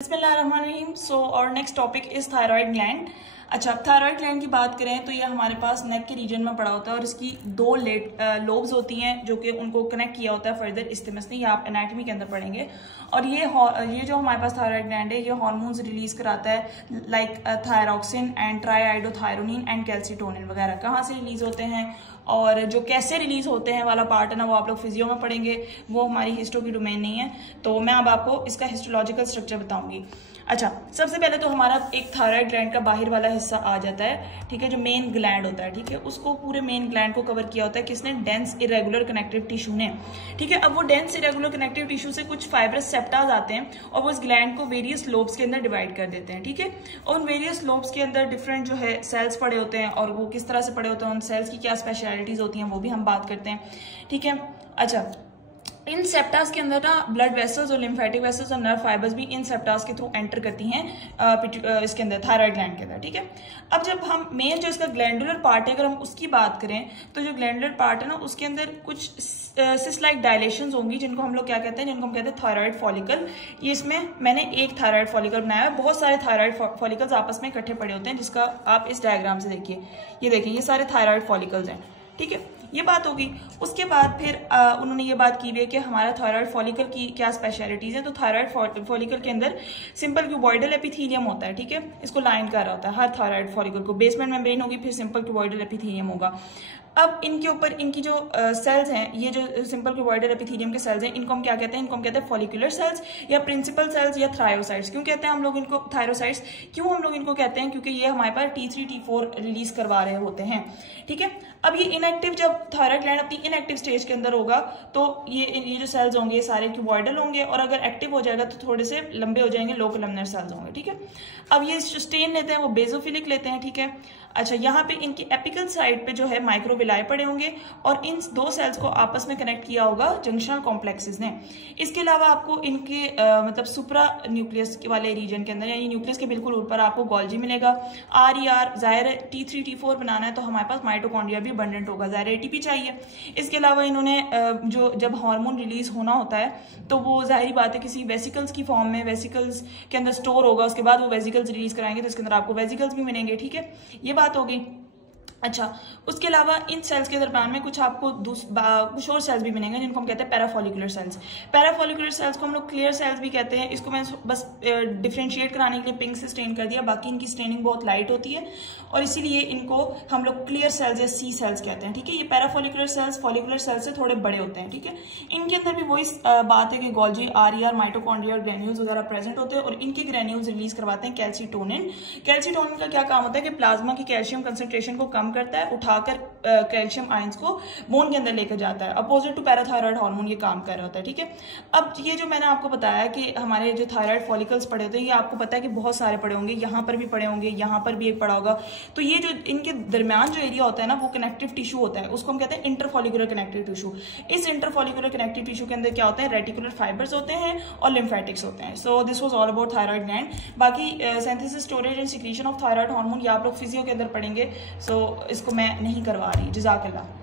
बिस्मिल्लाहिर्रहमानिर्रहीम। सो और next topic is thyroid gland. अच्छा, थायराइड ग्लैंड की बात करें तो ये हमारे पास नेक के रीजन में पड़ा होता है और इसकी दो लोब्स होती हैं जो कि उनको कनेक्ट किया होता है फर्दर इस्टिमस ने। ये आप एनाटॉमी के अंदर पढ़ेंगे। और ये जो हमारे पास थायराइड ग्लैंड है ये हार्मोन्स रिलीज कराता है like thyroxine and triiodothyronine and calcitonin वगैरह। कहाँ से रिलीज होते हैं और जो कैसे रिलीज होते हैं वाला पार्ट है ना वो आप लोग फिजियो में पढ़ेंगे, वो हमारी हिस्टो की डोमेन नहीं है। तो मैं अब आपको इसका हिस्टोलॉजिकल स्ट्रक्चर बताऊंगी। अच्छा, सबसे पहले तो हमारा एक थायराइड ग्लैंड का बाहर वाला हिस्सा आ जाता है, ठीक है, जो मेन ग्लैंड होता है, ठीक है, उसको पूरे मेन ग्लैंड को कवर किया होता है किसने? डेंस इरेगुलर कनेक्टिव टिश्यू ने, ठीक है। अब वो डेंस इरेगुलर कनेक्टिव टिश्यू से कुछ फाइब्रस सेप्टास आते हैं और वो इस ग्लैंड को वेरियस लोब्स के अंदर डिवाइड कर देते हैं, ठीक है। और उन वेरियस लोब्स के अंदर डिफरेंट जो है सेल्स पड़े होते हैं और वो किस तरह से पड़े होते हैं, उन सेल्स की क्या स्पेशलिटीज होती हैं वो भी हम बात करते हैं, ठीक है। अच्छा, इन सेप्टास के अंदर ना ब्लड वेसल्स और लिम्फेटिक वेसल्स और नर्व फाइबर्स भी इन सेप्टास के थ्रू एंटर करती हैं इसके अंदर, थायराइड ग्लैंड के अंदर, ठीक है। अब जब हम मेन जो इसका ग्लैंडुलर पार्ट है अगर हम उसकी बात करें तो जो ग्लैंडुलर पार्ट है ना उसके अंदर कुछ सिस लाइक डायलेशंस होंगी जिनको हम लोग क्या कहते हैं, जिनको हम कहते हैं थायराइड फॉलिकल। ये इसमें मैंने एक थायराइड फॉलिकल बनाया है, बहुत सारे थायराइड फॉलिकल्स आपस में इकट्ठे पड़े होते हैं, जिसका आप इस डायग्राम से देखिए, ये देखिए ये सारे थायराइड फॉलिकल्स हैं, ठीक है। ये बात होगी। उसके बाद फिर उन्होंने ये बात की है कि हमारा थायराइड फॉलिकल की क्या स्पेशलिटीज है। तो थायराइड फॉलिकल के अंदर सिंपल क्यूबॉइडल एपिथेलियम होता है, ठीक है, इसको लाइन कर रहा होता है हर थायराइड फॉलिकल को। बेसमेंट मेम्ब्रेन होगी, फिर सिंपल क्यूबॉइडल एपिथेलियम होगा। अब इनके ऊपर इनकी जो सेल्स हैं, ये जो सिंपल क्यूबॉइडल एपिथेलियम के सेल्स हैं, इनको हम क्या कहते हैं? इनको हम कहते हैं फॉलिकुलर सेल्स या प्रिंसिपल सेल्स या थायरोसाइट्स। क्यों कहते हैं हम लोग इनको थायरोसाइट्स? क्यों हम लोग इनको कहते हैं? क्योंकि ये हमारे पास T3 T4 रिलीज करवा रहे होते हैं, ठीक है। अब ये इनएक्टिव, जब थायराइड ग्लैंड अपनी इनएक्टिव स्टेज के अंदर होगा तो ये जो सेल्स होंगे सारे क्यूबॉइडल होंगे और अगर एक्टिव हो जाएगा तो थोड़े से लंबे हो जाएंगे, लो कोलमनर सेल्स होंगे, ठीक है। अब ये स्टेन लेते हैं वो बेसोफिलिक लेते हैं, ठीक है। अच्छा, यहाँ पे इनकी एपिकल साइड पे जो है माइक्रोविलाई पड़े होंगे और इन दो सेल्स को आपस में कनेक्ट किया होगा जंक्शनल कॉम्प्लेक्सेस ने। इसके अलावा आपको इनके मतलब सुप्रा न्यूक्लियस वाले रीजन के अंदर यानी न्यूक्लियस के बिल्कुल ऊपर आपको गोल्जी मिलेगा। RER जाहिर है T3 T4 बनाना है तो हमारे पास माइटोकॉन्ड्रिया भी अबंडेंट होगा, जाहिर ATP चाहिए। इसके अलावा इन्होंने जो जब हार्मोन रिलीज होना होता है तो वो जाहिर बात है किसी वेसिकल्स की फॉर्म में वेसिकल्स के अंदर स्टोर होगा, उसके बाद वो वेसिकल्स रिलीज कराएंगे तो इसके अंदर आपको वेसिकल्स भी मिलेंगे, ठीक है। ये बात हो गई। अच्छा, उसके अलावा इन सेल्स के दरम्यान में कुछ आपको कुछ और सेल्स भी मिलेंगे जिनको हम कहते हैं पैराफॉलिकुलर सेल्स। पैराफॉलिकुलर सेल्स को हम लोग क्लियर सेल्स भी कहते हैं। इसको मैं बस डिफरेंशिएट कराने के लिए पिंक से स्टेन कर दिया, बाकी इनकी स्टेनिंग बहुत लाइट होती है और इसीलिए इनको हम लोग क्लियर सेल्स या C सेल्स कहते हैं, ठीक है। ये पैराफॉलिकुलर सेल्स फॉलिकुलर सेल्स से थोड़े बड़े होते हैं, ठीक है। इनके अंदर भी वही बात है कि गोल्जी, RER, माइटोकॉन्ड्रिया और ग्रेन्यूल्स वगैरह प्रेजेंट होते हैं और इनके ग्रेन्यूल्स रिलीज करवाते हैं कैल्सीटोनिन। कैल्सीटोनिन का क्या काम होता है कि प्लाज्मा की कैल्शियम कंसंट्रेशन को कम करता है, उठाकर कैल्शियम आयंस को बोन के अंदर लेकर जाता है। अपोजिट टू पैराथायराइड हार्मोन ये काम कर रहा होता है, ठीक है। अब ये जो मैंने आपको बताया कि हमारे जो थायराइड फॉलिकल्स पड़े होते हैं ये आपको पता है कि बहुत सारे पड़े होंगे, यहाँ पर भी पड़े होंगे, यहाँ पर भी एक पड़ा होगा। तो ये जो इनके दरमियान जो एरिया होता है ना वो कनेक्टिव टिश्यू होता है, उसको हम कहते हैं इंटरफॉलिकुलर कनेक्टिव टिश्यू। इस इंटरफॉलिकुलर कनेक्टिव टिश्यू के अंदर क्या होता है? रेटिकुलर फाइबर्स होते हैं और लिम्फेटिक्स होते हैं। So this was all about thyroid gland. बाकी synthesis, storage and secretion of thyroid hormone ये आप लोग फिजियो के अंदर पढ़ेंगे, सो इसको मैं नहीं करवा रही। जज़ाकल्लाह।